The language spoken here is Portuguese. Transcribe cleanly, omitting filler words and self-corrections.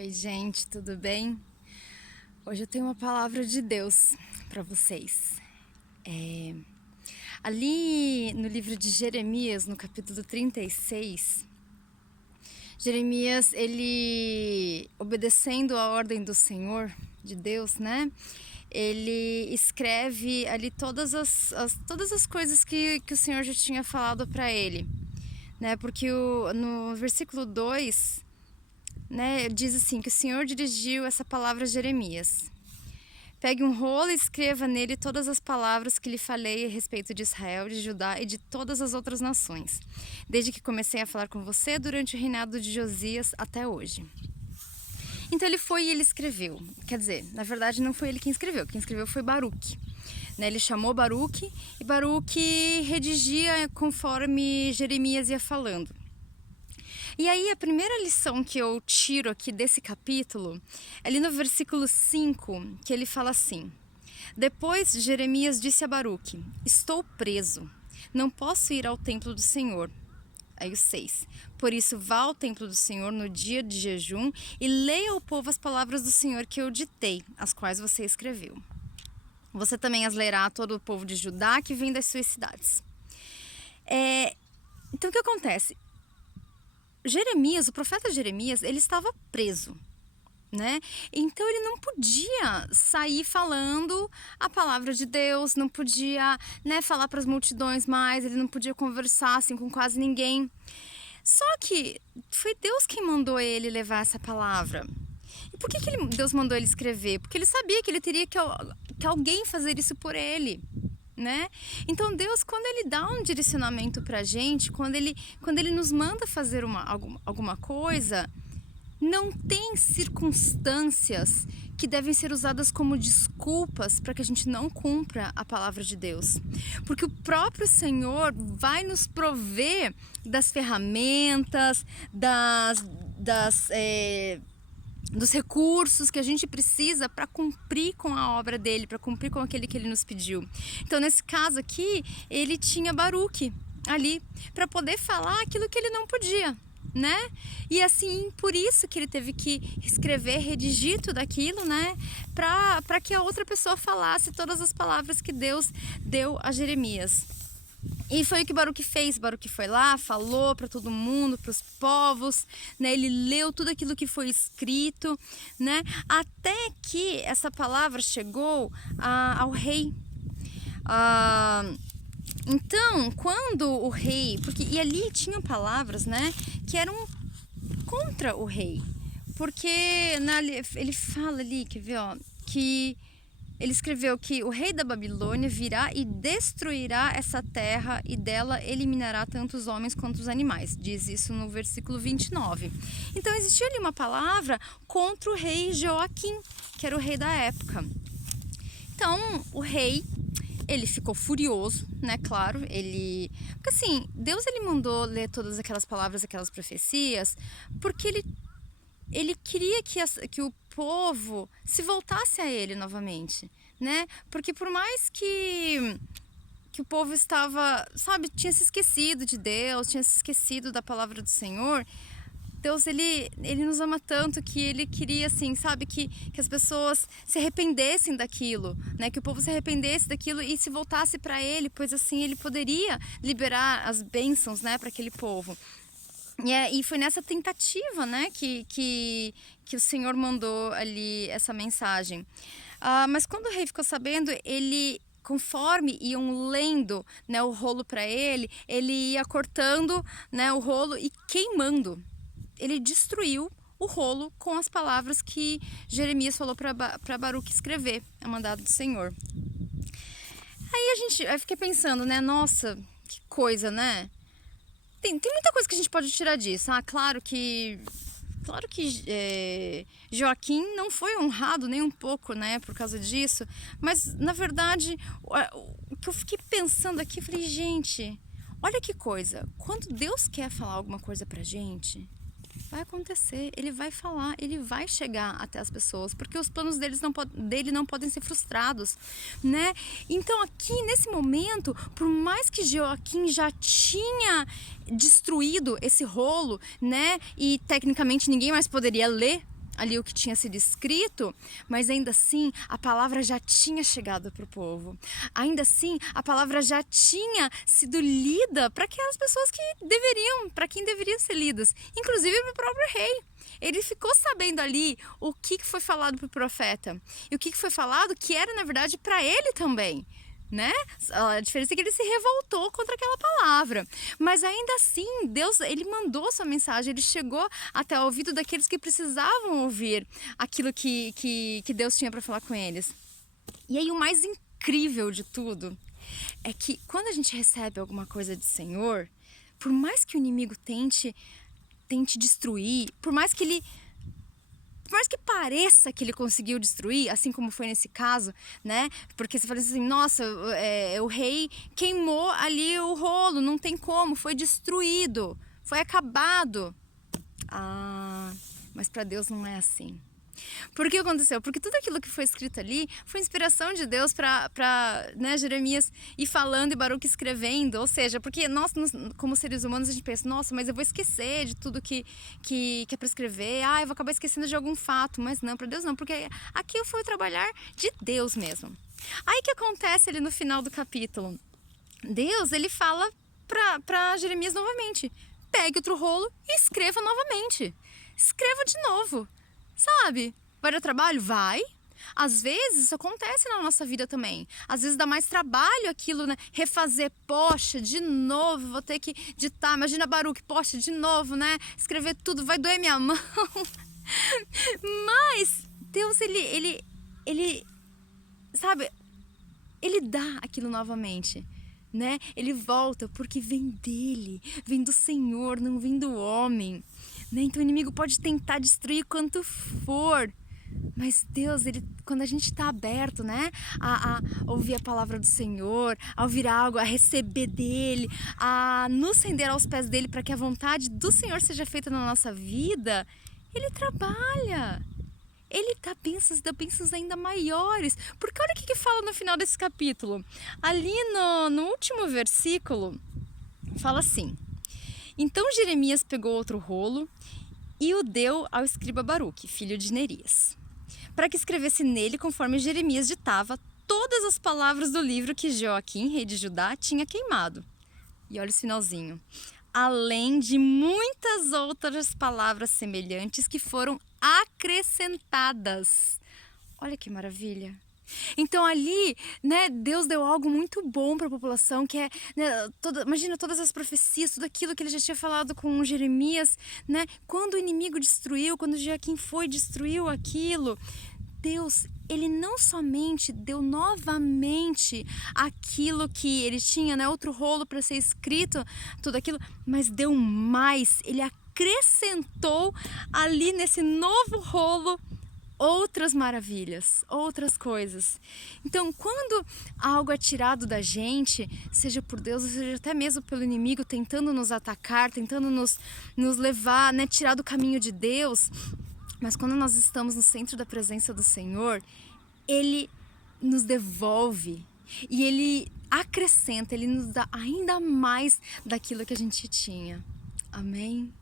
Oi, gente, tudo bem? Hoje eu tenho uma palavra de Deus para vocês. Ali no livro de Jeremias, no capítulo 36, Jeremias, ele, obedecendo a ordem do Senhor, de Deus, né? Ele escreve ali todas as coisas que o Senhor já tinha falado para ele, né? Porque no versículo 2, né, diz assim, que o Senhor dirigiu essa palavra a Jeremias. Pegue um rolo e escreva nele todas as palavras que lhe falei a respeito de Israel, de Judá e de todas as outras nações, desde que comecei a falar com você durante o reinado de Josias até hoje. Então ele foi e ele escreveu. Quer dizer, na verdade não foi ele quem escreveu foi Baruque. Ele chamou Baruque e Baruque redigia conforme Jeremias ia falando. E aí a primeira lição que eu tiro aqui desse capítulo é ali no versículo 5, que ele fala assim: Depois Jeremias disse a Baruque: Estou preso, não posso ir ao templo do Senhor. Aí o 6. Por isso vá ao templo do Senhor no dia de jejum e leia ao povo as palavras do Senhor que eu ditei, as quais você escreveu. Você também as lerá a todo o povo de Judá que vem das suas cidades. Então o que acontece? Jeremias, o profeta Jeremias, ele estava preso, né? Então ele não podia sair falando a palavra de Deus, não podia, né, falar para as multidões mais, ele não podia conversar assim com quase ninguém. Só que foi Deus quem mandou ele levar essa palavra. E por que Deus mandou ele escrever? Porque ele sabia que ele teria que alguém fazer isso por ele, né? Então Deus, quando ele dá um direcionamento pra gente, quando ele nos manda fazer alguma coisa, não tem circunstâncias que devem ser usadas como desculpas para que a gente não cumpra a palavra de Deus. Porque o próprio Senhor vai nos prover das ferramentas, dos recursos que a gente precisa para cumprir com a obra dele, para cumprir com aquele que ele nos pediu. Então, nesse caso aqui, ele tinha Baruque ali para poder falar aquilo que ele não podia, né? E assim, por isso que ele teve que escrever, redigir tudo aquilo, né? Para que a outra pessoa falasse todas as palavras que Deus deu a Jeremias. E foi o que Baruque fez. Baruque foi lá, falou para todo mundo, para os povos, né? Ele leu tudo aquilo que foi escrito, né? Até que essa palavra chegou ao rei. Então, quando o rei... E ali tinham palavras, né, que eram contra o rei. Porque ele fala ali, quer ver, ó, que... Ele escreveu que o rei da Babilônia virá e destruirá essa terra e dela eliminará tanto os homens quanto os animais. Diz isso no versículo 29. Então existia ali uma palavra contra o rei Joaquim, que era o rei da época. Então o rei, ele ficou furioso, né? Claro, porque assim, Deus ele mandou ler todas aquelas palavras, aquelas profecias, porque ele queria que o povo se voltasse a ele novamente, né? Porque por mais que o povo estava, sabe, tinha se esquecido de Deus, tinha se esquecido da palavra do Senhor, Deus, ele nos ama tanto que ele queria, assim, sabe, que as pessoas se arrependessem daquilo, né? Que o povo se arrependesse daquilo e se voltasse para ele, pois assim ele poderia liberar as bênçãos, né, para aquele povo. E foi nessa tentativa, né, que o Senhor mandou ali essa mensagem. Mas quando o rei ficou sabendo, ele, conforme iam lendo, né, o rolo para ele ia cortando, né, o rolo e queimando. Ele destruiu o rolo com as palavras que Jeremias falou para Baruque escrever, a mandado do Senhor. Aí eu fiquei pensando, né, nossa, que coisa, né? Tem muita coisa que a gente pode tirar disso. Claro que Joaquim não foi honrado nem um pouco, né, por causa disso. Mas, na verdade, o que eu fiquei pensando aqui, eu falei, gente, olha que coisa. Quando Deus quer falar alguma coisa pra gente, vai acontecer, ele vai falar, ele vai chegar até as pessoas, porque os planos dele não podem ser frustrados, né? Então aqui nesse momento, por mais que Joaquim já tinha destruído esse rolo, né, e tecnicamente ninguém mais poderia ler ali o que tinha sido escrito, mas ainda assim a palavra já tinha chegado para o povo. Ainda assim a palavra já tinha sido lida para aquelas pessoas que deveriam, para quem deveriam ser lidas, inclusive para o próprio rei. Ele ficou sabendo ali o que foi falado para o profeta. E o que foi falado que era, na verdade, para ele também, né? A diferença é que ele se revoltou contra aquela palavra. Mas ainda assim, Deus, ele mandou sua mensagem, ele chegou até o ouvido daqueles que precisavam ouvir aquilo que Deus tinha para falar com eles. E aí o mais incrível de tudo é que quando a gente recebe alguma coisa do Senhor, por mais que o inimigo tente destruir, por mais que pareça que ele conseguiu destruir, assim como foi nesse caso, né? Porque você fala assim, nossa, o rei queimou ali o rolo, não tem como, foi destruído, foi acabado. Ah, mas para Deus não é assim. Por que aconteceu? Porque tudo aquilo que foi escrito ali foi inspiração de Deus para né, Jeremias ir falando e Baruque escrevendo. Ou seja, porque nós, como seres humanos, a gente pensa, nossa, mas eu vou esquecer de tudo que é para escrever. Ah, eu vou acabar esquecendo de algum fato. Mas não, para Deus não, porque aqui foi o trabalhar de Deus mesmo. Aí o que acontece ali no final do capítulo? Deus, ele fala para Jeremias novamente, pegue outro rolo e escreva novamente. Escreva de novo. Sabe? Vai dar trabalho? Vai. Às vezes isso acontece na nossa vida também. Às vezes dá mais trabalho aquilo, né? Refazer, poxa, de novo, vou ter que ditar. Imagina Baruque, poxa, de novo, né? Escrever tudo, vai doer minha mão. Mas Deus, ele, sabe? Ele dá aquilo novamente, né? Ele volta porque vem dele, vem do Senhor, não vem do homem. Né? Então o inimigo pode tentar destruir quanto for, mas Deus, quando a gente está aberto, né, a ouvir a palavra do Senhor, a ouvir algo, a receber dele, a nos render aos pés dele para que a vontade do Senhor seja feita na nossa vida, ele trabalha. Ele dá bênçãos ainda maiores. Porque olha o que fala no final desse capítulo. Ali no último versículo, fala assim: então Jeremias pegou outro rolo e o deu ao escriba Baruque, filho de Nerias, para que escrevesse nele, conforme Jeremias ditava, todas as palavras do livro que Joaquim, rei de Judá, tinha queimado. E olha esse finalzinho. Além de muitas outras palavras semelhantes que foram acrescentadas. Olha que maravilha. Então ali, né, Deus deu algo muito bom para a população, que é, né, imagina todas as profecias, tudo aquilo que ele já tinha falado com Jeremias, né? Quando o inimigo destruiu, quando Joaquim destruiu aquilo, Deus, ele não somente deu novamente aquilo que ele tinha, né, outro rolo para ser escrito, tudo aquilo, mas deu mais, ele acrescentou ali nesse novo rolo outras maravilhas, outras coisas. Então, quando algo é tirado da gente, seja por Deus, ou seja até mesmo pelo inimigo, tentando nos atacar, tentando nos levar, né, tirar do caminho de Deus, mas quando nós estamos no centro da presença do Senhor, Ele nos devolve e Ele acrescenta, Ele nos dá ainda mais daquilo que a gente tinha. Amém?